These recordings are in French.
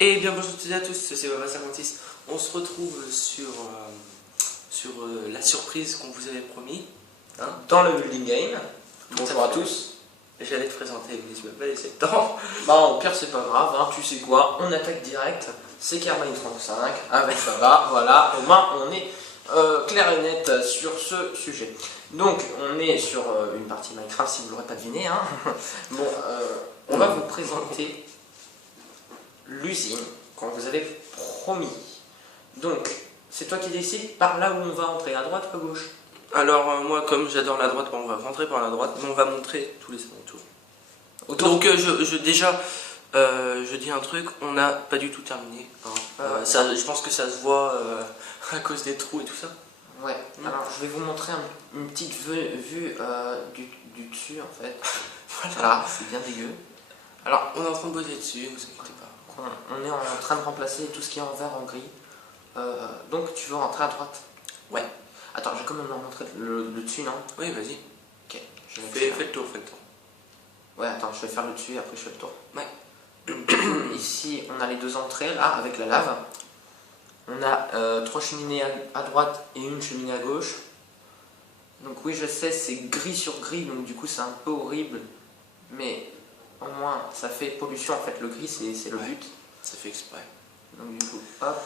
Et bien bonjour à toutes et à tous, c'est Baba56. On se retrouve sur la surprise qu'on vous avait promis. Hein, dans le building game. Bonjour à tous. J'allais te présenter, mais je me pas laissé le temps. Bah au pire c'est pas grave, hein, tu sais quoi, on attaque direct. C'est Carmine 35 avec Baba, voilà, au moins on est clair et net sur ce sujet. Donc on est sur une partie Minecraft si vous l'aurez pas deviné. Hein. Bon, on va vous présenter l'usine qu'on vous avait promis. Donc, c'est toi qui décides par là où on va entrer, à droite ou à gauche? Alors moi comme j'adore la droite, on va rentrer par la droite, mais on va montrer tous les alentours. Donc je dis un truc, on n'a pas du tout terminé. Hein. Je pense que ça se voit à cause des trous et tout ça. Ouais, alors je vais vous montrer une petite vue du dessus en fait. Voilà, c'est bien dégueu. Alors on est en train de bosser dessus, vous inquiétez pas. On est en train de remplacer tout ce qui est en vert, en gris. Donc tu veux rentrer à droite? Ouais. Attends, je vais quand même leur montrer le dessus, non? Oui, vas-y. Ok. Fais le tour, fais le tour. Ouais, attends, je vais faire le dessus et après je fais le tour. Ouais. Donc, ici, on a les deux entrées, là, avec la lave. On a 3 cheminées à droite et une cheminée à gauche. Donc oui, je sais, c'est gris sur gris, donc du coup c'est un peu horrible. Mais au moins, ça fait pollution, en fait, le gris, c'est le but. Ça fait exprès. Donc du coup, hop,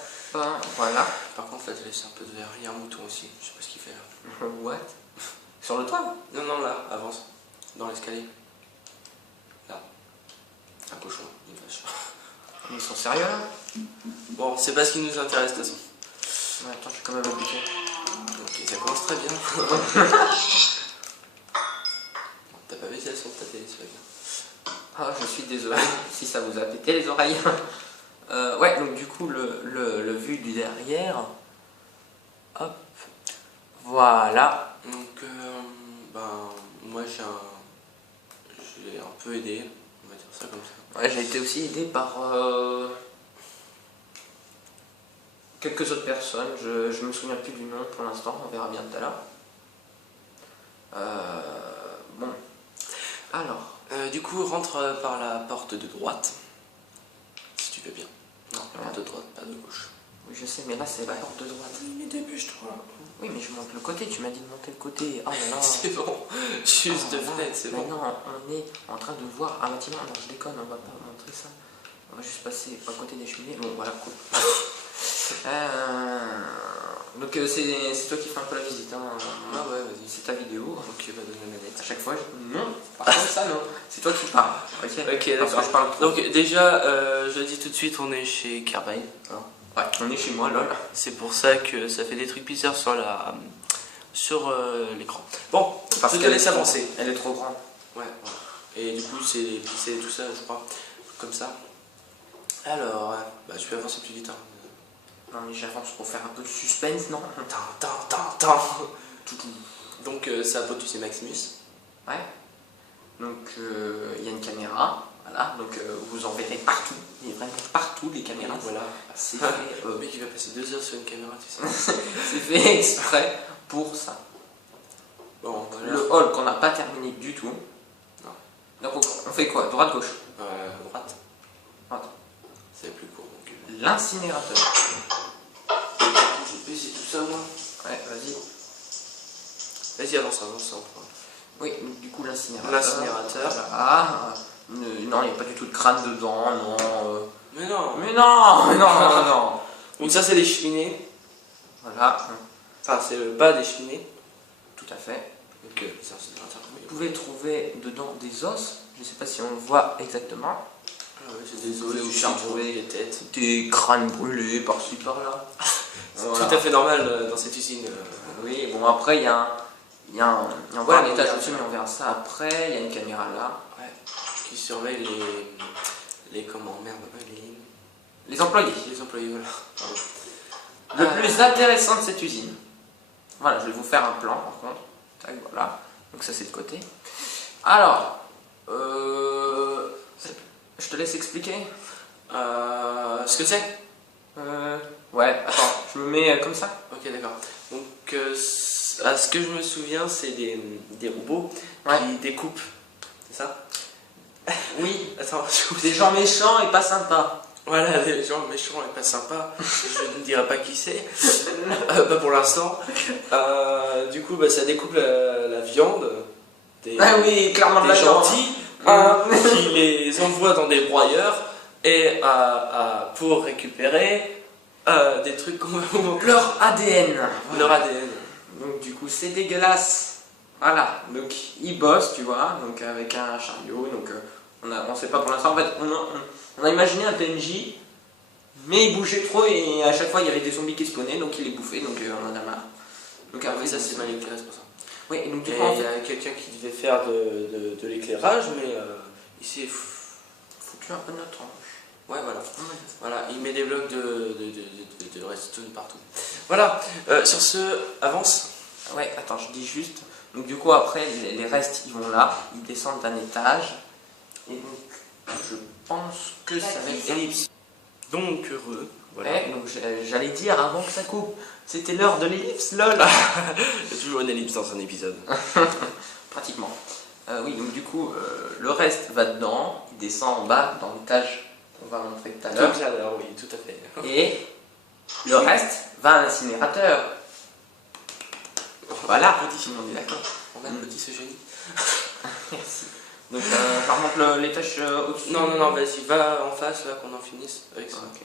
voilà. Par contre, là, tu laisses un peu de verre. Il y a un mouton aussi, je sais pas ce qu'il fait là. What? Sur le toit? Non, non, là, avance. Dans l'escalier. Là. Un cochon, une vache. Ils sont sérieux là? Bon, c'est pas ce qui nous intéresse de toute façon. Ouais, attends, je suis quand même habitué. Ok, ça commence très bien. T'as pas baissé le son de ta télé, c'est pas bien. Ah, je suis désolé si ça vous a pété les oreilles. Ouais, donc du coup, le vu du derrière. Hop. Voilà. Donc, moi j'ai un peu aidé, on va dire ça comme ça. Ouais, j'ai été aussi aidé par quelques autres personnes. Je me souviens plus du nom pour l'instant, on verra bien tout à l'heure. Bon. Alors. Du coup, rentre par la porte de droite. Si tu veux bien. Non, la porte de droite, pas de gauche. Oui, je sais, mais là c'est la porte de droite. Mais dépêche-toi. Oui, mais je monte le côté, tu m'as dit de monter le côté. Oh là là. C'est bon, juste de fenêtre, c'est bon. Non, on est en train de voir un bâtiment. Non, je déconne, on va pas montrer ça. On va juste passer à côté des cheminées. Bon, voilà, cool. Donc c'est toi qui fais un peu la visite. Hein. Ah ouais, vas-y. C'est ta vidéo. Ok, va donner la manette. À chaque fois, non. Par contre, ça, non. C'est toi qui parles. Ok, d'accord. Je parle. Donc déjà, je dis tout de suite, on est chez Carbine. Hein. Ouais, on est chez moi, lol. C'est pour ça que ça fait des trucs bizarres sur l'écran. Bon, parce je te qu'elle laisse avancer. Elle est trop grande. Ouais, voilà. Et du coup, c'est plissé et tout ça, je crois. Comme ça. Alors, tu peux avancer plus vite. Hein. Non, mais j'avance pour faire un peu de suspense, non? Donc, ça pote, tu sais, Maximus. Ouais. Donc, il y a une caméra. Voilà, donc vous en verrez partout, il y a vraiment partout les caméras. Voilà, c'est fait. Le mec il va passer 2 heures sur une caméra, tu sais. C'est fait exprès pour ça. Bon, voilà. Le hall qu'on n'a pas terminé du tout. Non. Donc on fait quoi? Droite, gauche? Droite. Droite. C'est plus court donc. L'incinérateur. J'ai baisé tout ça moi. Ouais, vas-y. Vas-y, avance. Oui, donc, du coup l'incinérateur. L'incinérateur. Voilà. Non, il n'y a pas du tout de crâne dedans, non. Mais non. Donc ça c'est les cheminées. Voilà. Enfin c'est le bas des cheminées. Tout à fait. Donc c'est un incinérateur. Vous pouvez trouver dedans des os. Je ne sais pas si on le voit exactement. Ah ouais, c'est des os, du charbon, des têtes. Des crânes brûlés par-ci par-là. C'est voilà. Tout à fait normal dans cette usine. Oui, bon après il y a un voilà, un étage dessus, mais on verra ça après. Il y a une caméra là. Ouais. Qui surveille les comment merde les employés. Les employés, voilà. Le plus intéressant de cette usine. Voilà, je vais vous faire un plan par contre. Tac, voilà. Donc ça c'est de côté. Alors, je te laisse expliquer. Ce que c'est. Ouais, attends, je me mets comme ça. Ok, d'accord. Donc, à ce que je me souviens, c'est des robots qui découpent. C'est ça? Oui. Attends, des gens méchants et pas sympas. Voilà, des gens méchants et pas sympas. Je ne dirai pas qui c'est, pas pour l'instant. Du coup, bah, ça découpe la viande des, Ah oui, clairement de des la viande. gentils, Ah. qui les envoie dans des broyeurs et pour récupérer des trucs comme Leur ADN. leur ADN. Donc du coup c'est dégueulasse. Voilà, donc ils bossent, tu vois, donc avec un chariot, donc on sait pas pour l'instant. En fait, on a imaginé un PNJ, mais il bougeait trop et à chaque fois il y avait des zombies qui spawnaient, donc il les bouffait, donc on en a marre. Donc Après, ça c'est mal éclairé, c'est pour ça. Oui, et donc du Et coup en il y fait, a quelqu'un qui devait faire de l'éclairage, mais il s'est foutu un peu de notre tranche. ouais, voilà. Voilà, il met des blocs de redstone partout. Voilà, sur ce, avance. Ouais, attends, je dis juste. Donc du coup après les restes ils vont là, ils descendent d'un étage. Et donc je pense que ça va être Ellipse. Donc heureux. Voilà. Ouais, donc j'allais dire avant que ça coupe, c'était l'heure de l'ellipse, lol. Il y a toujours une ellipse dans un épisode. Pratiquement. Oui, donc du coup, le reste va dedans, il descend en bas dans l'étage qu'on va montrer tout à l'heure. Tout à l'heure, oui, tout à fait. Et le reste va à l'incinérateur. Voilà, Petit, on est d'accord. on a un petit ce génie. Merci. Donc je remonte l'étage au-dessus. Non, vas-y, va en face là qu'on en finisse avec ça. Ok.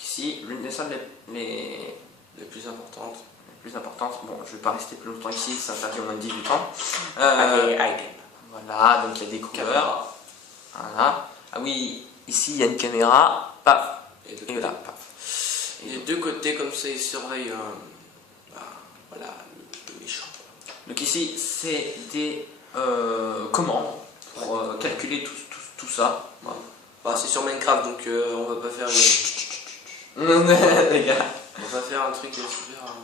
Ici, l'une des salles les Les plus importantes. plus importantes. Bon, je vais pas rester plus longtemps ici, ça interdit au moins de 18 ans. Item. Voilà, donc il y a des couleurs. Voilà. Ah oui, ici il y a une caméra. Paf. Et Et là, paf. paf. Et des deux côtés, comme ça, ils surveillent voilà, le méchant. Donc ici, c'est des commandes pour calculer tout ça. Voilà. Bah, c'est sur Minecraft, donc on va pas faire Les gars. on va faire un truc super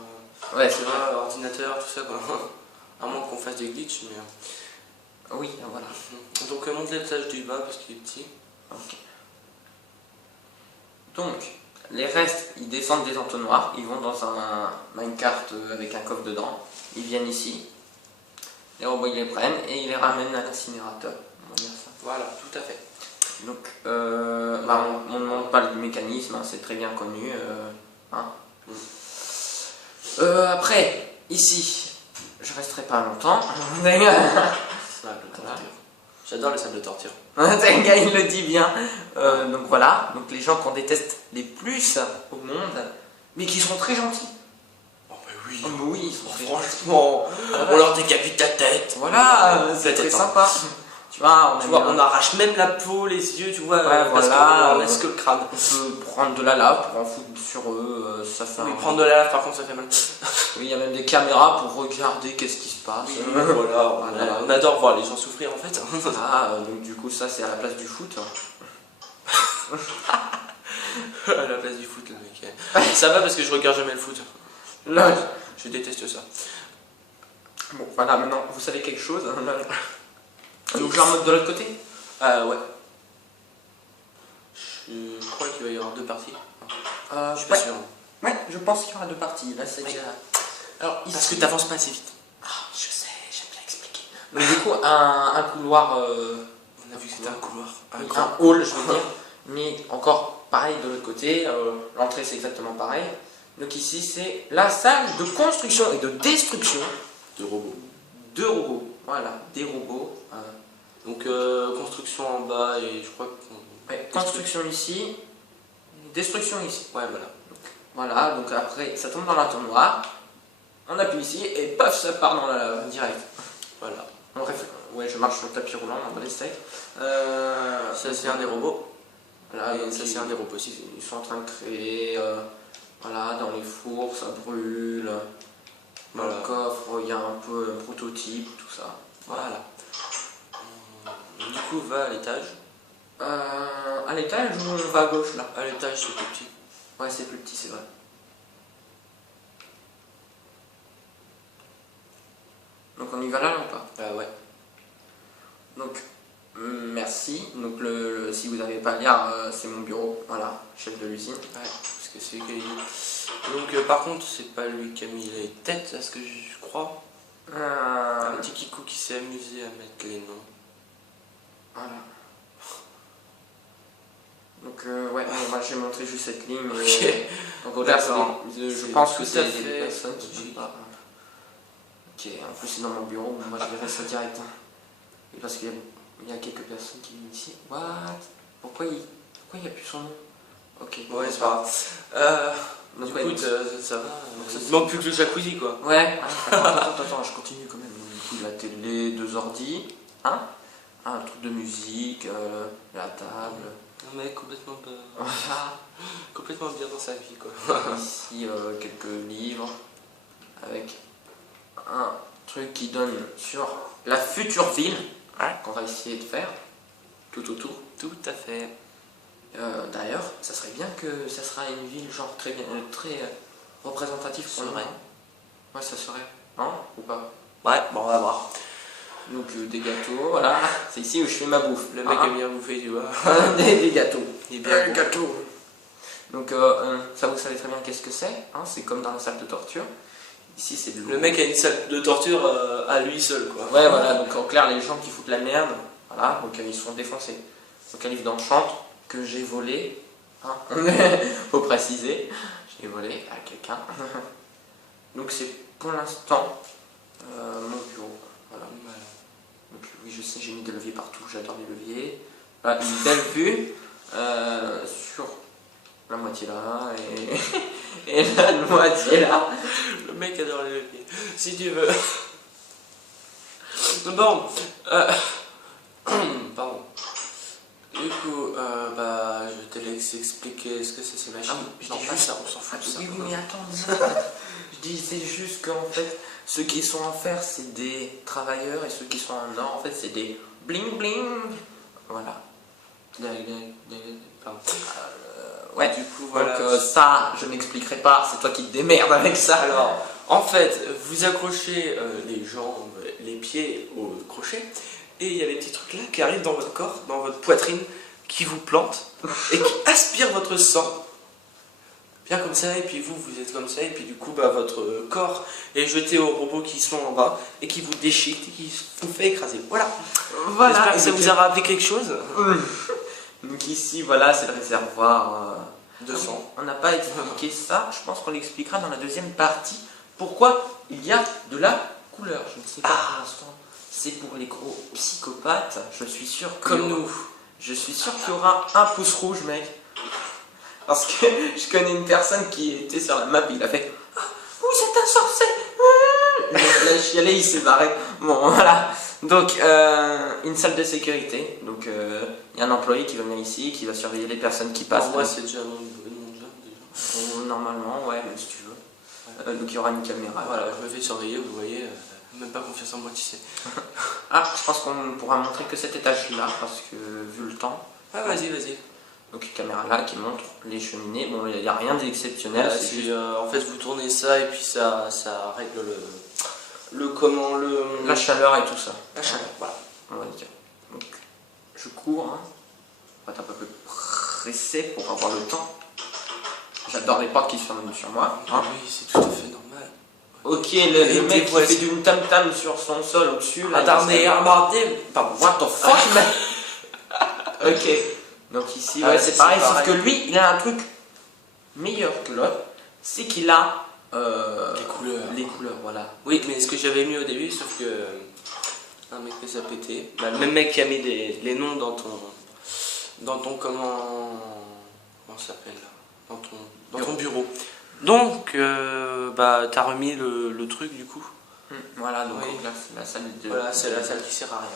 Ouais, c'est vrai. ordinateur, tout ça quoi. À moins qu'on fasse des glitches, mais. Oui, voilà. Donc monte l'étage du bas parce qu'il est petit. Ok. Donc, les restes, ils descendent des entonnoirs, ils vont dans un minecart avec un coffre dedans. Ils viennent ici. Les robots, ils les prennent et ils les ramènent à l'incinérateur. On va dire ça. Voilà, tout à fait. Donc, bah, on ne demande pas le mécanisme, hein, c'est très bien connu. Hein. Après, ici, je resterai pas longtemps. Sable de torture. J'adore les sables de torture. Un gars, il le dit bien. Donc voilà, donc les gens qu'on déteste les plus au monde, mais qui sont très gentils. Oh bah oui. Oh, mais oui, ils sont très gentils. Franchement, on leur décapite ta tête. Voilà, c'est très sympa. Tu vois, On arrache même la peau, les yeux, tu vois, Ouais, parce voilà. qu'on laisse que le crâne. on peut prendre de la lave pour en foutre sur eux, ça fait Oui, un- prendre de la lave, par contre, ça fait mal. Oui, il y a même des caméras pour regarder qu'est-ce qui se passe. Voilà, on adore voir les gens souffrir en fait. Ah, donc du coup, ça c'est à la place du foot. À la place du foot, le mec. Ça va parce que je regarde jamais le foot. Là, Je déteste ça. bon, voilà, maintenant vous savez quelque chose. Donc je la remonte de l'autre côté. Ouais. Je crois qu'il va y avoir deux parties. Je suis pas Ouais. sûr. Ouais, je pense qu'il y aura deux parties. Là, c'est Oui. déjà. Alors, parce que t'avances pas assez vite. Ah, je sais, j'aime bien expliquer. Donc du coup, un couloir, On a vu que c'était un couloir. Un grand. un hall, je veux dire, mais encore pareil de l'autre côté. L'entrée, c'est exactement pareil. Donc ici, c'est la salle de construction et de destruction De robots. de robots. Voilà, des robots. Donc, construction en bas et je crois que. Ouais, construction ici, destruction ici. Ouais, voilà. Voilà, donc après, ça tombe dans l'entonnoir. On appuie ici et paf, ça part dans la lave direct. Voilà. Bref, ouais, je marche sur le tapis roulant, on va les steaks. Ça, c'est un des robots. Voilà, Et donc ça, c'est un des robots aussi. ils sont en train de créer, voilà, dans les fours, ça brûle. Dans Voilà. le coffre, il y a un peu un prototype, tout ça. Voilà. Du coup, va à l'étage. À l'étage ou on va à gauche là? À l'étage, c'est plus petit. Ouais, c'est plus petit, c'est vrai. Donc on y va là ou pas? Ouais. Donc, merci. Donc si vous n'avez pas à lire, c'est mon bureau. Voilà, chef de l'usine. Ouais, parce que c'est lui qui a dit. Donc, par contre, c'est pas lui qui a mis les têtes, à ce que je crois. Un petit Kikou qui s'est amusé à mettre les noms. Voilà. bon, moi j'ai montré juste cette ligne. Ok. Donc au-delà, D'accord. je pense que Tout c'est à des fait personnes qui logique. ne pas. Ok, en plus c'est dans mon bureau, bon, moi je verrai ça direct. Et parce qu'il y a quelques personnes qui viennent ici. What? Pourquoi il n'y a plus son nom? Ok. Ouais, c'est pas grave. Du coup, ça va. Il manque plus que le jacuzzi, quoi. Ouais. Attends, je continue quand même. Du coup, la télé, 2 ordi, hein? Un truc de musique, la table. Un mec complètement, Voilà. complètement bien dans sa vie, quoi. Ici, quelques livres avec un truc qui donne sur la future ville qu'on va essayer de faire tout autour. Tout à fait. D'ailleurs, ça serait bien que ça sera une ville genre très représentative pour nous. Serait. Ouais, ça serait. Non? Ou pas? Ouais, bon, on va voir. Donc des gâteaux, voilà. C'est ici où je fais ma bouffe. Le mec aime bien bouffer, tu vois. des gâteaux. Il est bien bon. Gâteaux. Donc ça vous savez très bien qu'est-ce que c'est, hein, c'est comme dans la salle de torture. Ici c'est de l'eau. Le mec a une salle de torture à lui seul, quoi. Ouais, voilà, donc en clair les gens qui foutent la merde, voilà, donc ils se font défoncer. Donc un livre d'enchante que j'ai volé, hein, faut préciser, j'ai volé à quelqu'un. Donc c'est pour l'instant mon bureau. Voilà. Donc oui, je sais, j'ai mis des leviers partout, j'adore les leviers. Voilà, une belle vue sur la moitié là et la moitié là. Le mec adore les leviers. Si tu veux. Bon. Pardon. Du coup, je te laisse expliquer ce que c'est ces machines. Je Non, dis pas juste ça, on s'en fout de ça. Oui, mais attends, je disais juste qu'en fait, ceux qui sont en fer, c'est des travailleurs et ceux qui sont en or, en fait, c'est des bling bling. Voilà. Pardon. Ouais, Du coup, voilà. donc ça, je n'expliquerai pas, c'est toi qui te démerdes avec ça. Alors, en fait, vous accrochez les jambes, les pieds au crochet, et il y a des petits trucs là qui arrivent dans votre corps, dans votre poitrine, qui vous plantent et qui aspirent votre sang. Bien comme ça, et puis vous êtes comme ça, et puis du coup, votre corps est jeté aux robots qui sont en bas, et qui vous déchiquetent, et qui vous fait écraser. Voilà. J'espère que ça vous a rappelé quelque chose. Donc ici, voilà, c'est le réservoir De sang. On n'a pas expliqué ça, je pense qu'on l'expliquera dans la deuxième partie. Pourquoi il y a de la couleur? Je ne sais pas pour l'instant. C'est pour les gros psychopathes, je suis sûr que Comme nous. je suis sûr qu'il y aura un pouce rouge, mec. Parce que je connais une personne qui était sur la map, il a fait « Vous êtes un sorcier !» Il a chialé, il s'est barré. Bon, voilà. Donc, une salle de sécurité. Donc, il y a un employé qui va venir ici, qui va surveiller les personnes qui passent. Moi, c'est déjà mon job, déjà. Normalement, ouais, mais si tu veux. Donc, il y aura une caméra. Voilà, je me fais surveiller, vous voyez. Même pas confiance en moi, tu sais. Ah, je pense qu'on pourra montrer que cet étage-là, parce que vu le temps. Ah, vas-y, vas-y. Donc une caméra là qui montre les cheminées. Bon, il n'y a rien d'exceptionnel. C'est juste... en fait, vous tournez ça et puis ça règle la chaleur et tout ça. La chaleur, voilà. On va dire. Donc, je cours. Hein. On va être un peu plus pressé pour avoir le temps. J'adore les portes qui se ferment sur moi. Hein. Oui, c'est tout à fait normal. Ok, le mec qui fait d'une tam-tam sur son sol au-dessus. Pardon. What the fuck, man. Ok. Donc ici, ouais, c'est pareil, sauf que lui, il a un truc meilleur que l'autre, c'est qu'il a les couleurs, voilà. Oui, mais ce que j'avais mis au début, sauf que un mec fait ça péter. Le même mec qui a mis les noms dans ton comment ça s'appelle là, dans ton bureau. Donc, t'as remis le truc du coup. Voilà, donc oui. là, c'est la salle de... Voilà, c'est la salle qui sert à rien.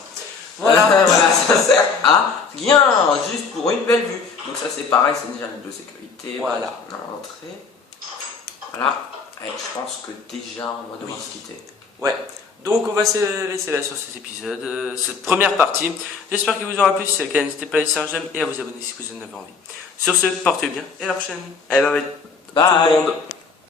Voilà, ça sert à rien, juste pour une belle vue. Donc ça c'est pareil, c'est déjà les deux sécurités. Voilà. L'entrée. Voilà. Et je pense que déjà on va devoir se quitter. Ouais. Donc on va se laisser là sur cet épisode, cette première partie. J'espère qu'il vous aura plu. Si c'est le cas, n'hésitez pas à laisser un j'aime et à vous abonner si vous en avez envie. Sur ce, portez bien et à la prochaine. Allez, bye bye. Bye. Tout le monde.